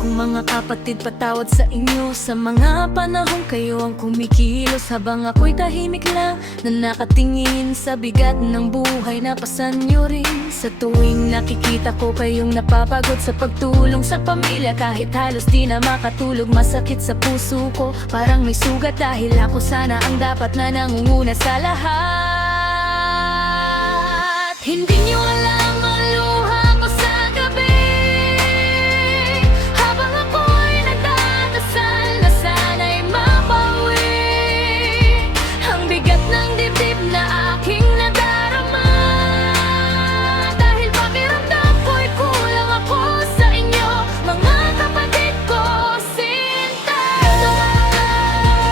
kong mga kapatid, patawad sa inyo sa mga panahong kayo ang kumikilos, habang ako'y tahimik lang na nakatingin sa bigat ng buhay. Napasan nyo rin sa tuwing nakikita ko kayong napapagod sa pagtulong sa pamilya. Kahit halos di na makatulog, masakit sa puso ko, parang may sugat, dahil ako sana ang dapat na nangunguna sa lahat. Hindi nyo alam ang luha ko sa gabi, habang ako'y nagdadasal na sana'y mapawi ang bigat ng dibdib na aking nadarama. Dahil pakiramdam ko'y kulang ako sa inyo, mga kapatid ko, sinta.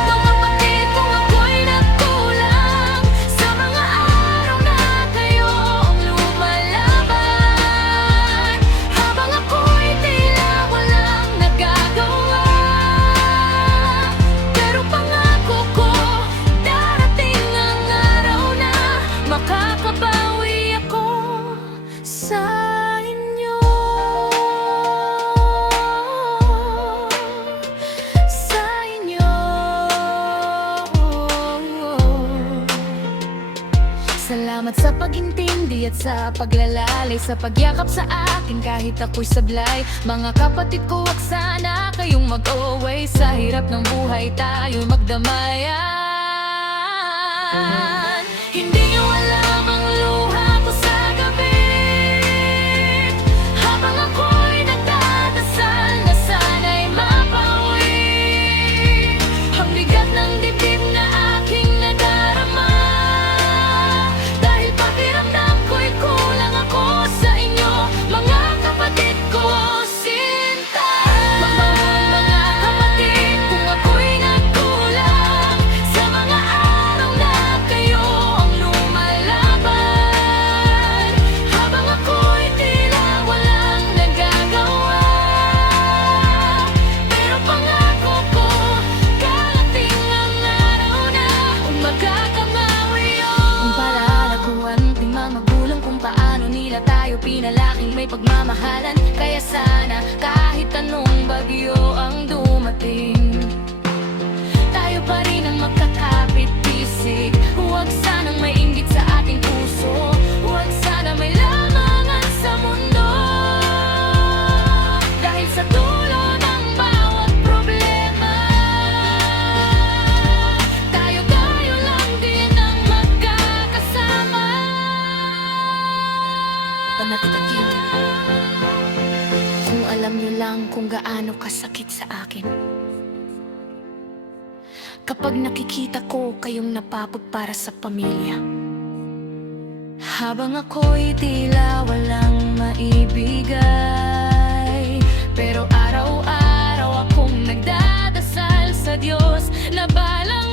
Mga kapatid kung ako'y nagkulang sa mga araw na kayo ang lumalaban, habang ako'y tila walang nagagawa. Pero pangako ko, darating ang araw na makakabawi ako sa inyo. Sa inyo. Salamat sa pag-intindi at sa paglalay, sa pagyakap sa akin kahit ako'y sablay. Mga kapatid ko, wag sana kayong mag-away, sa hirap ng buhay tayo'y magdamayan. Hindi nyo alam ang luha ko sa gabi, habang ako'y nagdadasal na sana'y mapawi ang bigat ng dibdib na aking nadarama. Dahil pakiramdam ko'y kulang ako sa inyo, mga kapatid ko, sinta. Mga kapatid, kung ako'y nagkulang sa mga araw na kayo ang lumalaban, habang ako'y tila walang nagagawa. Pero pangako ko, darating ang araw na magkakamawi yun. Kung paalala ko ang ating mga magulang, kung paano nila tayo pinalaking may pagmamahalan. Kaya sana kahit anong bagyo ang dumating, tayo pa rin ang magkakapit-bisig. Huwag sanang may inggit sa ating puso, huwag sana may lamangan sa mundo. Dahil sa dulo ng bawat problema, tayo lang din ang magkakasama. Panatitakin, kung alam nyo lang kung gaano kasakit sa akin kapag nakikita ko kayong napapagpara sa pamilya, habang ako'y tila walang maibigay. Pero araw-araw akong nagdadasal sa Diyos na balang